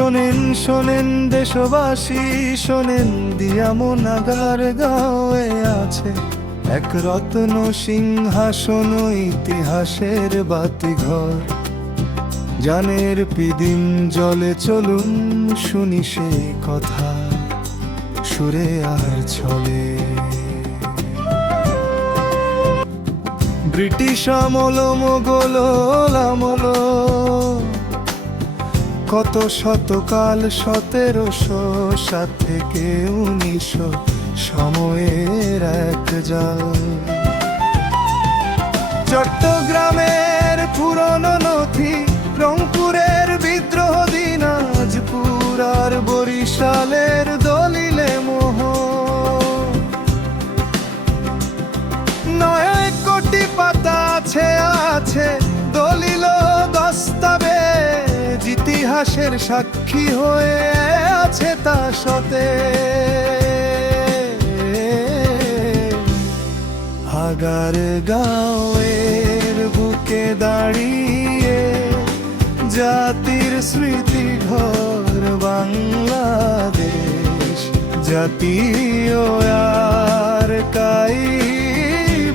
শোনেন শোনেন দেশবাসী শোনেন, দিয়ামনাগার গাঁয়ে আছে এক রত্ন সিংহাসন, ইতিহাসের বাতিঘর। জানের পিদিম জলে চলুন শুনি সে কথা, সুরে আর ছলে। ব্রিটিশ আমল মোগল আমল, কত শতকাল 1707 থেকে 1900, সময়ের এক জাল। চট্টগ্রামের পুরনো নথি, রংপুরের বিদ্রোহ, দিনাজপুর আর বরিশালের দলিলে মোহ। 9 কোটি পাতা আছে দলিল দস্তাবেজ, ইতিহাসের সাক্ষী হয়ে আছে তা সতে। আগার গাঁয়ের বুকে দাঁড়িয়ে জাতির স্মৃতি ঘর বাংলাদেশ, জাতীয় আর কাই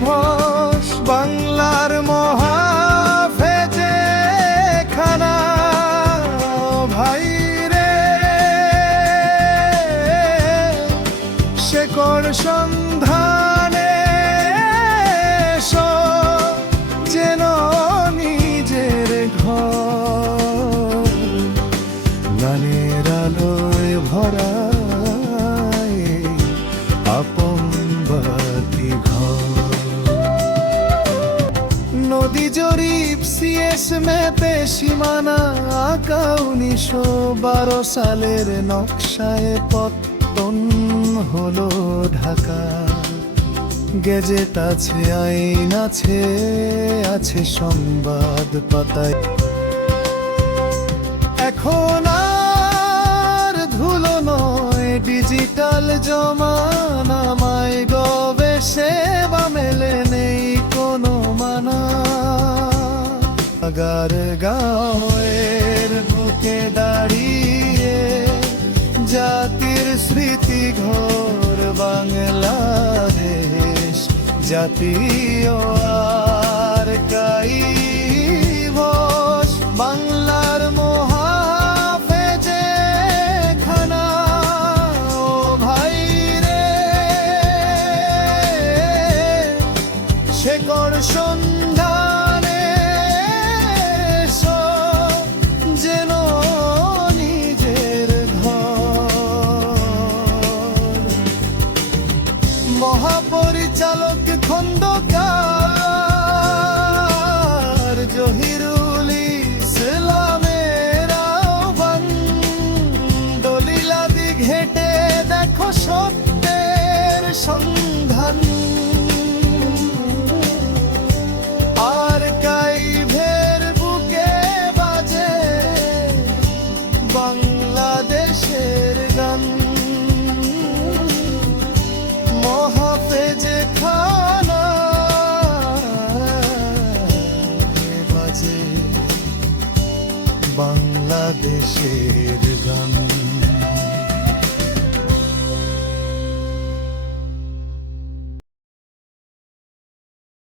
ভস বাংলার মহাফেজে খানা। ভাই রে শেকড় সন্ধানে যেন নিজের ঘর, গানের আলোয় ভরা আপন বাতি ঘর। নদী জরিপ সিএস ম্যাপে সীমানা আঁকা 1912 সালের নকশায় পত্তন হলো ঢাকা। গেজেট আছে, আইন আছে, আছে সংবাদ পাতায়। এখন আর ধুলো নয় ডিজিটাল জমানা, মাই গবে সেবা মেলে নেই কোনো মানা। আগার গাঁয়ের বুকে দাঁড়িয়ে জাতির স্মৃতি ঘর বাংলাদেশ, জাতীয় আর কাই ভস বাংলার মহাফেজে খানা। ও ভাই রে শেকড় সন্ধানে যেন নিজের ঘর। মহাপরিচালক খন্দকার জহিরুল ইসলামের আহ্বান, দলিলাদি ঘেটে দেখো সত্যের সন্ধান। আর কাইভের বুকে বাজে বাংলাদেশের গান, মহাফেজে খানা বাজে বাংলাদেশের গান।